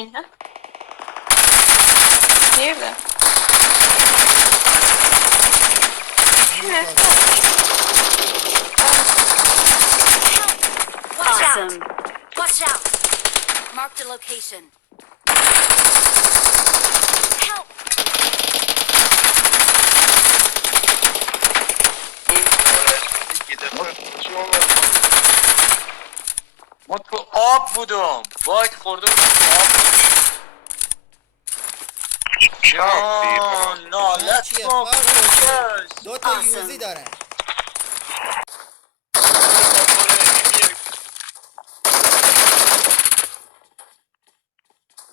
این ها nerede? Watch out! Watch out! Mark the location. Help! ما تو آب بودم باید خوردم تو آب یا نه چیه؟ let's go فقط focus. دو تا Awesome. یوزی دارن.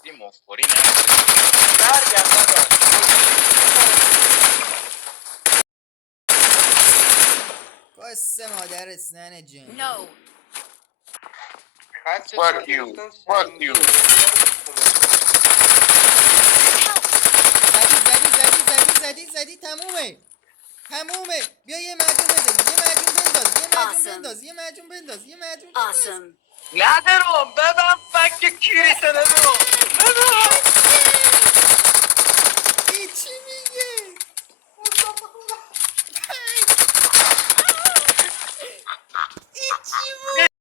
این مفخوری نه برگرد داداش. کاس مادرت ننه جون. No! Fuck you. Fuck you. زدی تمومه. بیا یه معجون بنداز. یه معجون بنداز. Awesome! ندارم ببن فک کیریت ندارم